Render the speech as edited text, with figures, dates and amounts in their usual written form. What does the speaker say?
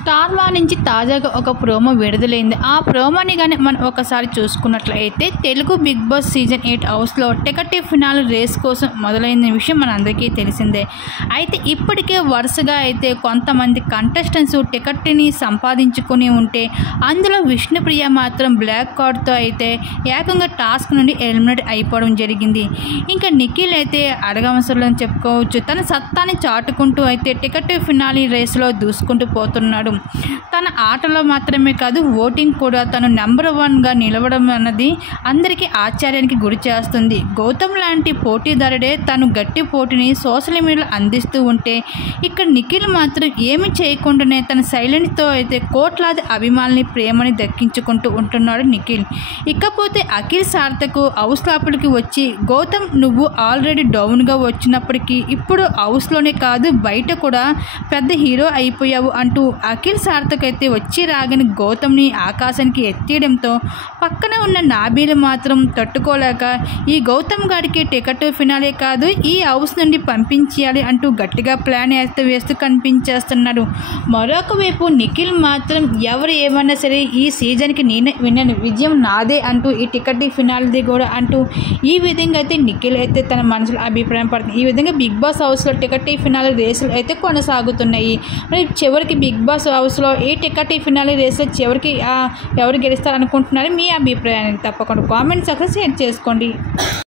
Star మా నుంచి తాజాగా ఒక ప్రోమో విడుదలైంది. ఆ ప్రోమోని కానీ మనం ఒకసారి చూసుకున్నట్లయితే తెలుగు బిగ్ బాస్ సీజన్ 8 హౌస్లో టికెట్ ఫినాల్ రేస్ కోసం మొదలైన విషయం మనందరికీ తెలిసిందే. అయితే ఇప్పటికే వరుసగా అయితే కొంతమంది కంటెస్టెంట్స్ టికెట్ని సంపాదించుకుని ఉంటే అందులో విష్ణుప్రియ మాత్రం బ్లాక్ కార్డ్తో అయితే ఏకంగా టాస్క్ నుండి ఎలిమినేట్ అయిపోవడం జరిగింది. ఇంకా నిఖిల్ అయితే అడగవసరం చెప్పుకోవచ్చు. తన సత్తాని చాటుకుంటూ అయితే టికెట్ ఫినాలి రేస్లో దూసుకుంటూ పోతున్నాడు. తన ఆటలో మాత్రమే కాదు ఓటింగ్ కూడా తను నెంబర్ 1గా నిలవడం అన్నది అందరికీ ఆశ్చర్యానికి గురి చేస్తుంది. గౌతమ్ లాంటి పోటీదారుడే తను గట్టి పోటీని సోషల్ మీడియాలో అందిస్తూ ఉంటే ఇక్కడ నిఖిల్ మాత్రం ఏమి చేయకుండానే తన సైలెంట్తో అయితే కోట్లాది అభిమానుల్ని ప్రేమని దక్కించుకుంటూ ఉంటున్నాడు నిఖిల్. ఇకపోతే అఖిల్ సార్థక్ హౌస్ లోపలికి వచ్చి గౌతమ్ నువ్వు ఆల్రెడీ డౌన్గా వచ్చినప్పటికీ ఇప్పుడు హౌస్లోనే కాదు బయట కూడా పెద్ద హీరో అయిపోయావు అంటూ అఖిల్ సార్థక్ అయితే వచ్చి రాగానే గౌతమ్ని ఆకాశానికి ఎత్తేయడంతో పక్కన ఉన్న నాబీలు మాత్రం తట్టుకోలేక ఈ గౌతమ్ గారికి టికెట్ ఫినాలే కాదు ఈ హౌస్ నుండి పంపించేయాలి అంటూ గట్టిగా ప్లాన్ వేస్తూ కనిపించేస్తున్నాడు. మరొక వైపు నిఖిల్ మాత్రం ఎవరు ఏమన్నా సరే ఈ సీజన్కి నేనే విన్నాను, విజయం నాదే అంటూ ఈ టికెట్ ఫినాల్ది కూడా అంటూ ఈ విధంగా అయితే నిఖిల్ అయితే తన మనసులో అభిప్రాయం పడుతుంది. ఈ విధంగా బిగ్ బాస్ హౌస్లో టికెట్ ఫినాల్ రేసులు అయితే కొనసాగుతున్నాయి. మరి చివరికి బిగ్ బాస్ హౌస్లో ఈ టికెట్ ఫినాల్ రేసులో చివరికి ఎవరు గెలుస్తారు అనుకుంటున్నారు? మీ అభిప్రాయాన్ని తప్పకుండా కామెంట్ సెక్షన్లో షేర్ చేసుకోండి.